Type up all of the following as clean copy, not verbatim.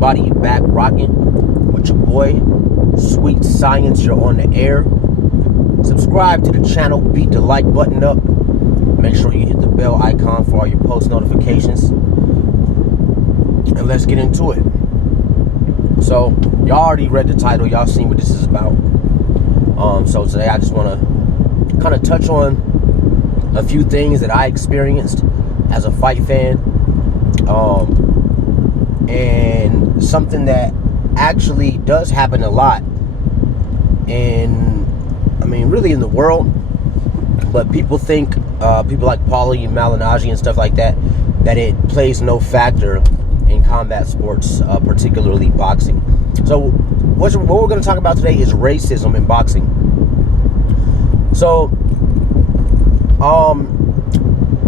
everybody? Back rocking with your boy, Sweet Science. You're on the air. Subscribe to the channel. Beat the like button up. Make sure you hit the bell icon for all your post notifications. And let's get into it. So, y'all already read the title. Y'all seen what this is about. So today I just want to kind of touch on a few things that I experienced as a fight fan. And something that actually does happen a lot really in the world, but people think, people like Paulie and Malignaggi and stuff like that, that it plays no factor in combat sports, particularly boxing. So what we're going to talk about today is racism in boxing. So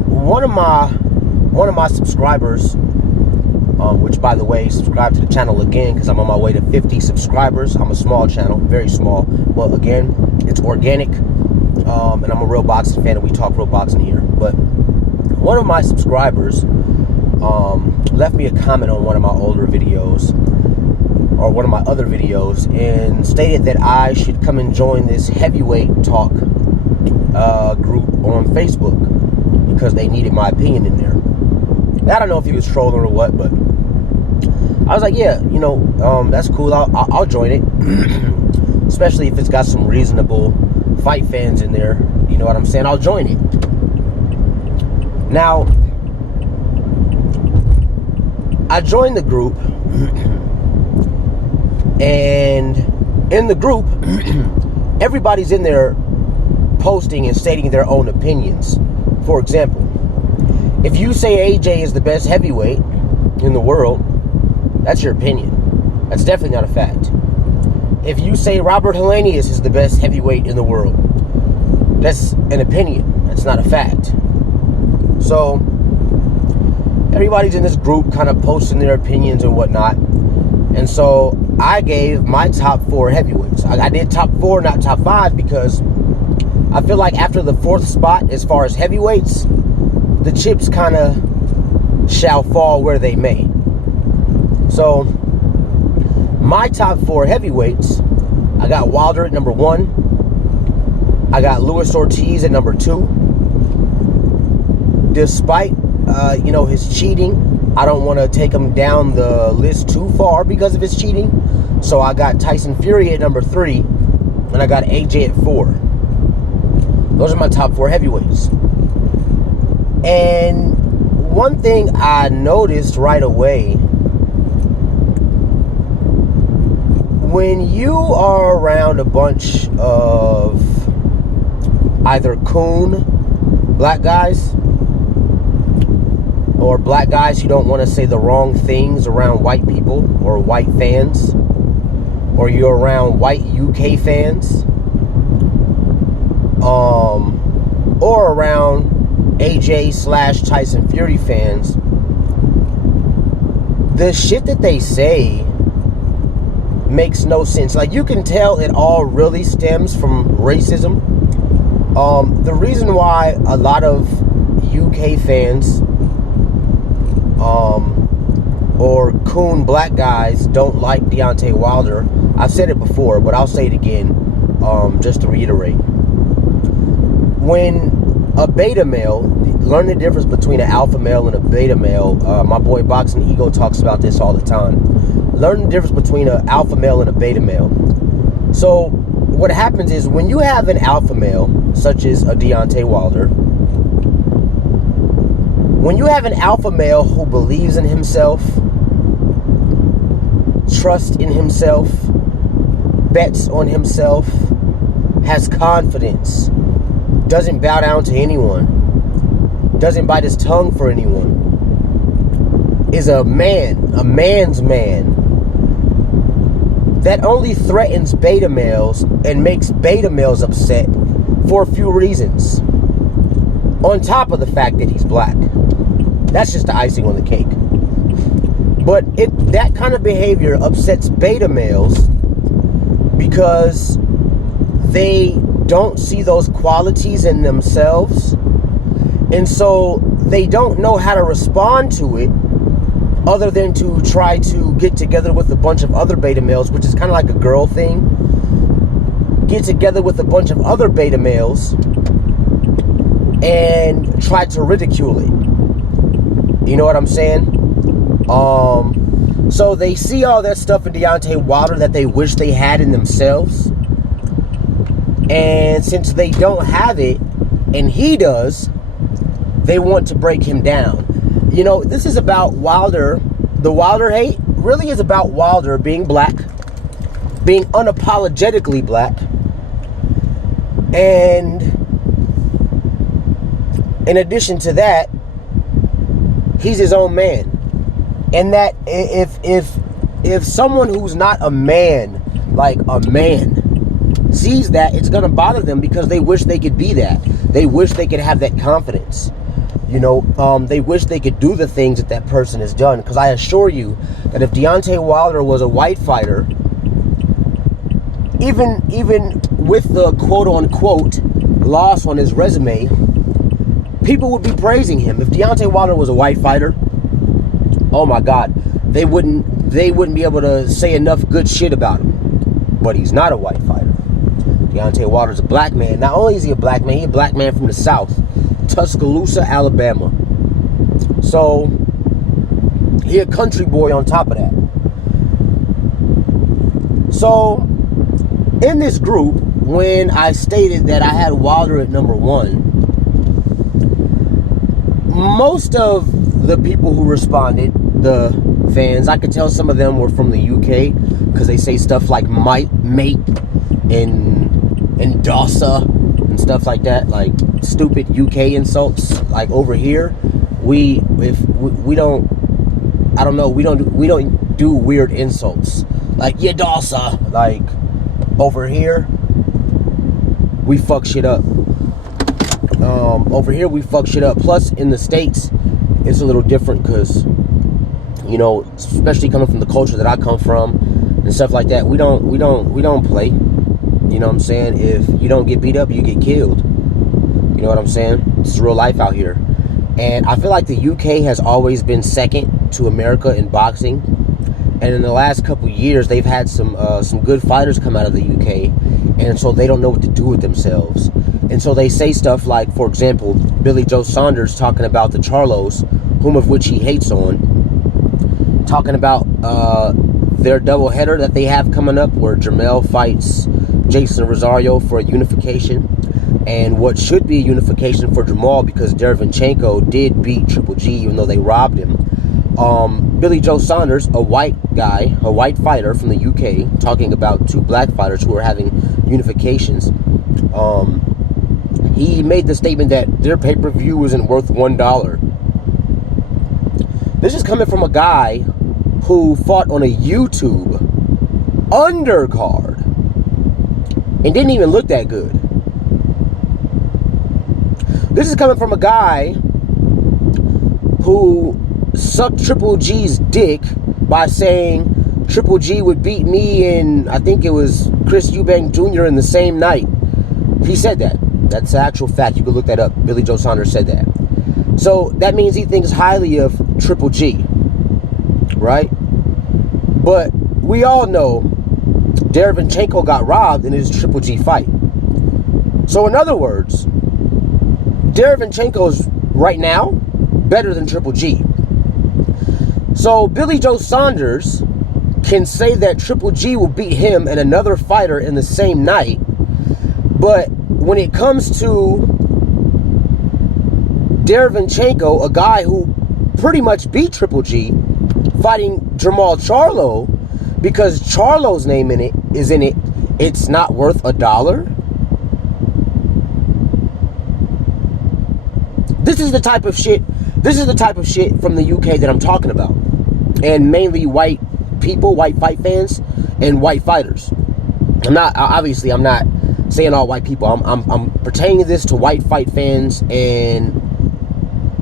one of my subscribers, which, by the way, subscribe to the channel again because I'm on my way to 50 subscribers. I'm a small channel, very small. But again, it's organic, and I'm a real boxing fan, and we talk real boxing here. But one of my subscribers left me a comment on one of my older videos, or one of my other videos, and stated that I should come and join this heavyweight talk group on Facebook because they needed my opinion in there. I don't know if he was trolling or what, but I was like, yeah, that's cool. I'll join it, especially if it's got some reasonable fight fans in there. You know what I'm saying? I'll join it. Now, I joined the group, and in the group, everybody's in there posting and stating their own opinions. For example, if you say AJ is the best heavyweight in the world, that's your opinion. That's definitely not a fact. If you say Robert Helenius is the best heavyweight in the world, that's an opinion. That's not a fact. So, everybody's in this group kind of posting their opinions and whatnot. And so, I gave my top 4 heavyweights. I did top 4, not top 5, because I feel like after the 4th spot, as far as heavyweights, the chips kind of shall fall where they may. So, my top 4 heavyweights, I got Wilder at number 1. I got Luis Ortiz at number 2. Despite, his cheating, I don't want to take him down the list too far because of his cheating. So, I got Tyson Fury at number 3. And I got AJ at 4. Those are my top 4 heavyweights. And one thing I noticed right away, when you are around a bunch of either coon black guys or black guys who don't want to say the wrong things around white people or white fans, or you're around white UK fans, or around AJ/Tyson Fury fans, the shit that they say makes no sense. Like, you can tell it all really stems from racism. The reason why a lot of UK fans or coon black guys don't like Deontay Wilder, I've said it before, but I'll say it again, just to reiterate. When a beta male, learn the difference between an alpha male and a beta male. My boy Boxing Ego talks about this all the time. Learn the difference between an alpha male and a beta male. So what happens is, when you have an alpha male, such as a Deontay Wilder, when you have an alpha male who believes in himself, trusts in himself, bets on himself, has confidence, doesn't bow down to anyone, doesn't bite his tongue for anyone, is a man's man, that only threatens beta males and makes beta males upset for a few reasons, on top of the fact that he's black. That's just the icing on the cake. But that kind of behavior upsets beta males because they don't see those qualities in themselves, and so they don't know how to respond to it other than to try to get together with a bunch of other beta males, which is kind of like a girl thing. Get together with a bunch of other beta males and try to ridicule it. You know what I'm saying? So they see all that stuff in Deontay Wilder that they wish they had in themselves. And since they don't have it, and he does, they want to break him down. You know, this is about Wilder. The Wilder hate really is about Wilder being black, being unapologetically black, and in addition to that, he's his own man. And that if someone who's not a man, like a man, sees that, it's going to bother them because they wish they could be that. They wish they could have that confidence. You know, they wish they could do the things that that person has done. Because I assure you that if Deontay Wilder was a white fighter, even with the quote-unquote loss on his resume, people would be praising him. If Deontay Wilder was a white fighter, oh my God, they wouldn't be able to say enough good shit about him. But he's not a white fighter. Deontay Wilder's a black man. Not only is he a black man, he's a black man from the South, Tuscaloosa, Alabama. So he a country boy on top of that. So in this group, when I stated that I had Wilder at number 1, most of the people who responded, the fans, I could tell some of them were from the UK because they say stuff like mate and dossa and stuff like that, like stupid UK insults. Like over here, we don't do weird insults like yeah dossa. Like over here, we fuck shit up. Over here we fuck shit up. Plus in the States, it's a little different because, you know, especially coming from the culture that I come from and stuff like that, we don't play. You know what I'm saying? If you don't get beat up, you get killed. You know what I'm saying? It's real life out here. And I feel like the UK has always been second to America in boxing. And in the last couple years, they've had some good fighters come out of the UK. And so they don't know what to do with themselves. And so they say stuff like, for example, Billy Joe Saunders talking about the Charlos, whom of which he hates on, talking about their doubleheader that they have coming up where Jermell fights Jason Rosario for a unification, and what should be a unification for Jamal because Derevyanchenko did beat Triple G even though they robbed him. Billy Joe Saunders, a white guy, a white fighter from the UK, talking about two black fighters who are having unifications. He made the statement that their pay-per-view isn't worth $1. This is coming from a guy who fought on a YouTube undercard and didn't even look that good. This is coming from a guy who sucked Triple G's dick by saying Triple G would beat me and I think it was Chris Eubank Jr. in the same night. He said that. That's an actual fact. You can look that up. Billy Joe Saunders said that. So that means he thinks highly of Triple G, right? But we all know Derevyanchenko got robbed in his Triple G fight. So in other words, Derevyanchenko's right now better than Triple G. So Billy Joe Saunders can say that Triple G will beat him and another fighter in the same night, but when it comes to Derevyanchenko, a guy who pretty much beat Triple G, fighting Jamal Charlo, because Charlo's name is in it, it's not worth $1. This is the type of shit from the UK that I'm talking about. And mainly white people, white fight fans, and white fighters. I'm not saying all white people. I'm pertaining this to white fight fans, and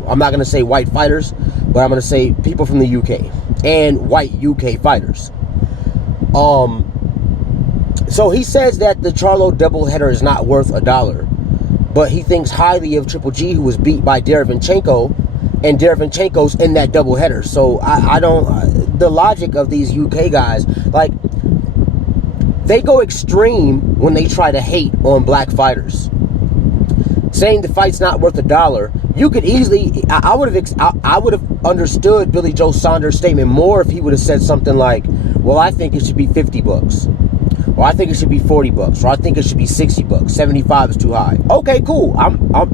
I'm not going to say white fighters, but I'm going to say people from the UK and white UK fighters. So he says that the Charlo doubleheader is not worth $1, but he thinks highly of Triple G, who was beat by Derevyanchenko, and Derevyanchenko's in that doubleheader. So I don't. The logic of these UK guys, like, they go extreme when they try to hate on black fighters, saying the fight's not worth $1. You could easily, I would have understood Billy Joe Saunders' statement more if he would have said something like, well, I think it should be $50, or I think it should be $40, or I think it should be $60. 75 is too high. Okay, cool.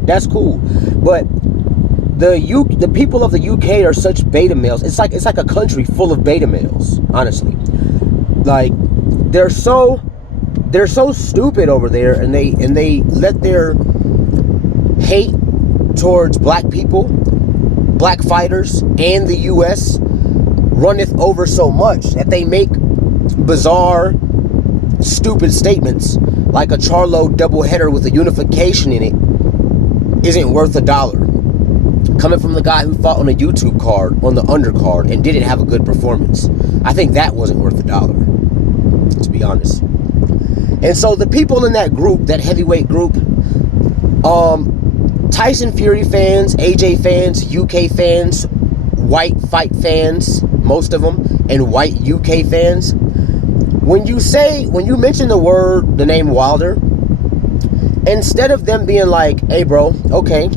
That's cool. But the people of the UK are such beta males. It's like a country full of beta males, honestly. Like, they're so stupid over there, and they let their hate towards black people, black fighters, and the US runneth over so much that they make bizarre, stupid statements like a Charlo doubleheader with a unification in it isn't worth $1. Coming from the guy who fought on a YouTube card on the undercard and didn't have a good performance. I think that wasn't worth $1, to be honest. And so the people in that group, that heavyweight group, Tyson Fury fans, AJ fans, UK fans, white fight fans, most of them, and white UK fans, when you mention the name Wilder, instead of them being like, hey bro, okay,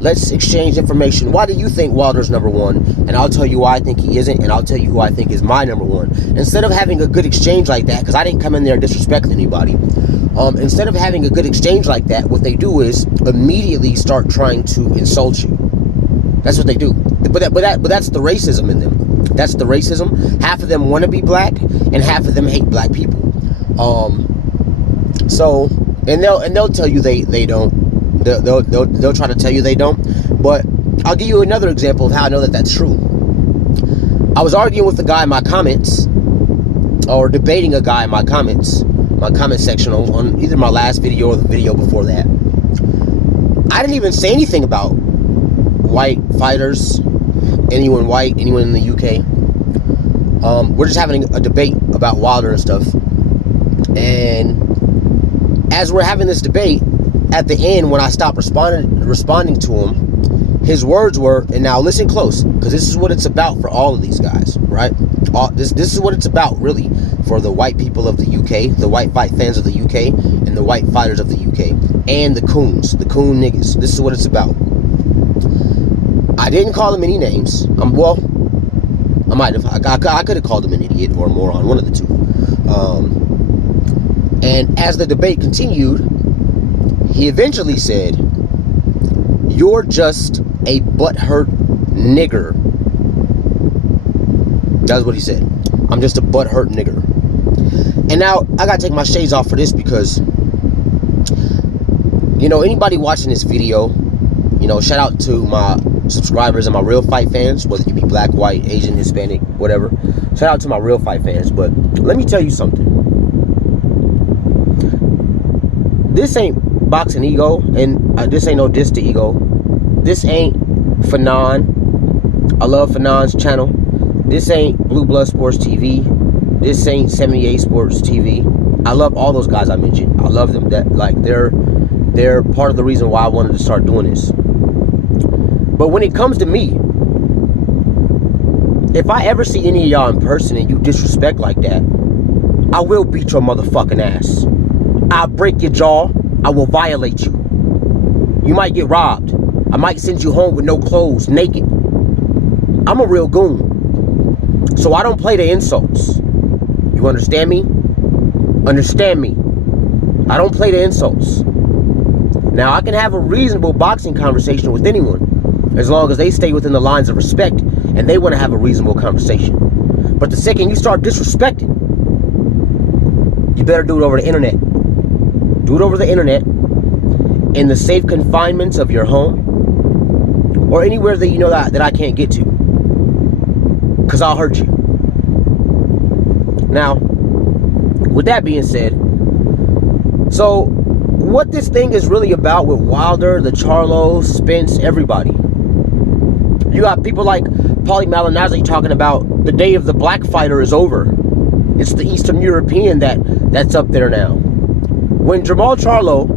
let's exchange information. Why do you think Wilder's number one? And I'll tell you why I think he isn't, and I'll tell you who I think is my number one. Instead of having a good exchange like that, because I didn't come in there and disrespect anybody, instead of having a good exchange like that, what they do is immediately start trying to insult you. That's what they do. But that's the racism in them. That's the racism. Half of them want to be black, and half of them hate black people. So they'll tell you they don't. They'll try to tell you they don't. But I'll give you another example of how I know that that's true. I was arguing with a guy in my comments, or debating a guy in my comment section on either my last video or the video before that. I didn't even say anything about white fighters, anyone white, anyone in the UK. We're just having a debate about Wilder and stuff. And as we're having this debate, at the end, when I stopped responding to him, his words were, and now listen close, because this is what it's about for all of these guys, right? This is what it's about, really, for the white people of the UK, the white fight fans of the UK, and the white fighters of the UK, and the coon niggas. This is what it's about. I didn't call them any names. Well, I might have. I could have called him an idiot or a moron, one of the two. And as the debate continued, he eventually said, "You're just a butthurt nigger." That's what he said. I'm just a butthurt nigger. And now I gotta take my shades off for this, because, you know, anybody watching this video, you know, shout out to my subscribers and my real fight fans, whether you be black, white, Asian, Hispanic, whatever. Shout out to my real fight fans. But let me tell you something. This ain't boxing ego, and this ain't no diss to ego. This ain't Fanon. I love Fanon's channel. This ain't Blue Blood Sports TV. This ain't 78 Sports TV. I love all those guys I mentioned. I love them. That, like, they're part of the reason why I wanted to start doing this. But when it comes to me, if I ever see any of y'all in person and you disrespect like that, I will beat your motherfucking ass. I'll break your jaw. I will violate you. You might get robbed. I might send you home with no clothes, naked. I'm a real goon. So I don't play the insults. You understand me? Understand me. I don't play the insults. Now, I can have a reasonable boxing conversation with anyone, as long as they stay within the lines of respect and they want to have a reasonable conversation. But the second you start disrespecting, you better do it over the internet. Do it over the internet, in the safe confinements of your home, or anywhere that you know that I can't get to, because I'll hurt you. Now, with that being said, so what this thing is really about with Wilder, the Charlo, Spence, everybody. You got people like Paulie Malignaggi talking about the day of the black fighter is over. It's the Eastern European that's up there now. When Jermall Charlo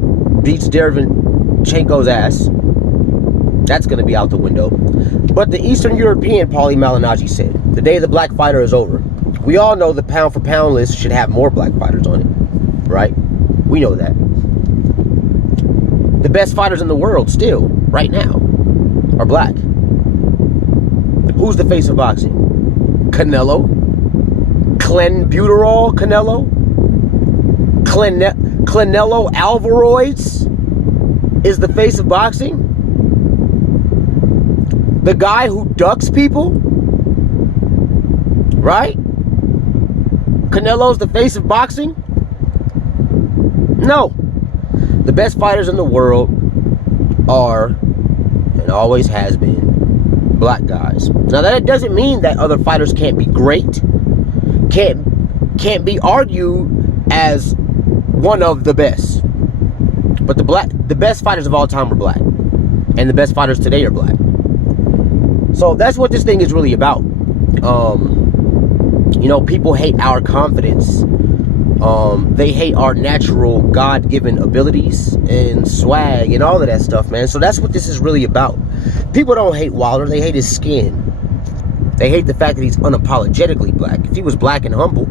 beats Derevyanchenko's ass, That's going to be out the window. But the Eastern European Paulie Malignaggi said, the day of the black fighter is over. We all know the pound for pound list should have more black fighters on it, right? We know that. The best fighters in the world still, right now, are black. Who's the face of boxing? Canelo? Clenbuterol Canelo? Canelo Alvarez is the face of boxing? The guy who ducks people? Right? Canelo's the face of boxing? No. The best fighters in the world are, and always has been, black guys. Now that doesn't mean that other fighters can't be great, can't be argued as one of the best. But the best fighters of all time were black, and the best fighters today are black. So that's what this thing is really about. You know, people hate our confidence. They hate our natural God-given abilities and swag and all of that stuff, man. So that's what this is really about. People don't hate Wilder. They hate his skin. They hate the fact that he's unapologetically black. If he was black and humble,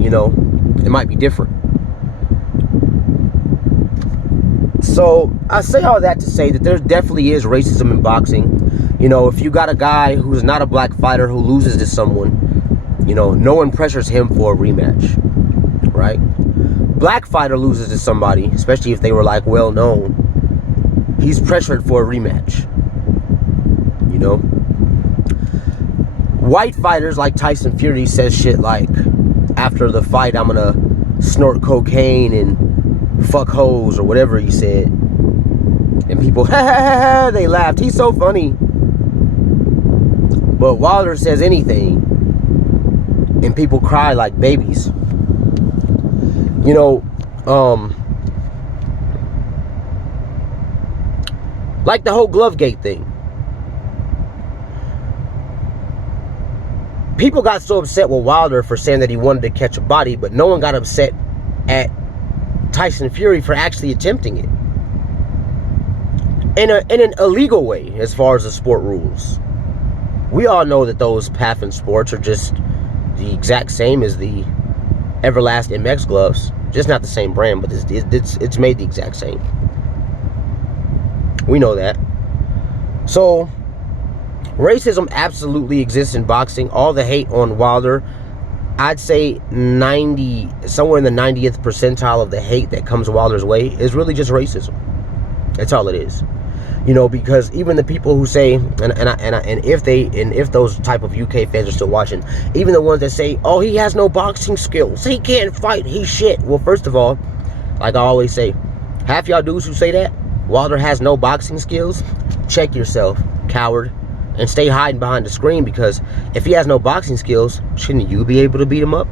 you know, it might be different. So I say all that to say that there definitely is racism in boxing. You know, if you got a guy who's not a black fighter who loses to someone, you know, no one pressures him for a rematch, right? Black fighter loses to somebody, especially if they were like well known, he's pressured for a rematch, you know? White fighters like Tyson Fury says shit like, after the fight I'm gonna snort cocaine and fuck hoes or whatever he said, and people they laughed. He's so funny. But Wilder says anything and people cry like babies. You know, like the whole Glovegate thing. People got so upset with Wilder for saying that he wanted to catch a body, but no one got upset at Tyson Fury for actually attempting it. In an illegal way, as far as the sport rules. We all know that those Paffin sports are just the exact same as the Everlast MX gloves. Just not the same brand, but it's made the exact same. We know that. So, racism absolutely exists in boxing. All the hate on Wilder, I'd say somewhere in the 90th percentile of the hate that comes Wilder's way is really just racism. That's all it is. You know, because even the people who say, and if those type of UK fans are still watching, even the ones that say, oh, he has no boxing skills, he can't fight, he's shit. Well, first of all, like I always say, half y'all dudes who say that Wilder has no boxing skills, check yourself, coward, and stay hiding behind the screen, because if he has no boxing skills, shouldn't you be able to beat him up?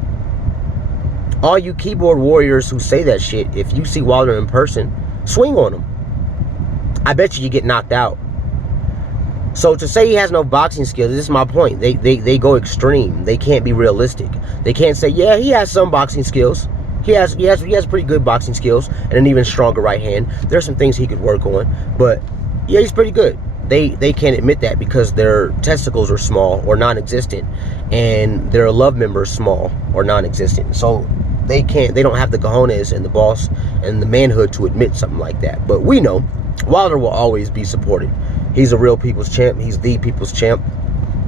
All you keyboard warriors who say that shit, if you see Wilder in person, swing on him. I bet you get knocked out. So to say he has no boxing skills, this is my point. They go extreme. They can't be realistic. They can't say, yeah, he has some boxing skills. He has pretty good boxing skills and an even stronger right hand. There's some things he could work on, but yeah, he's pretty good. They can't admit that because their testicles are small or non-existent, and their love member is small or non-existent. So they don't have the cojones and the balls and the manhood to admit something like that. But we know Wilder will always be supported. He's a real people's champ. He's the people's champ.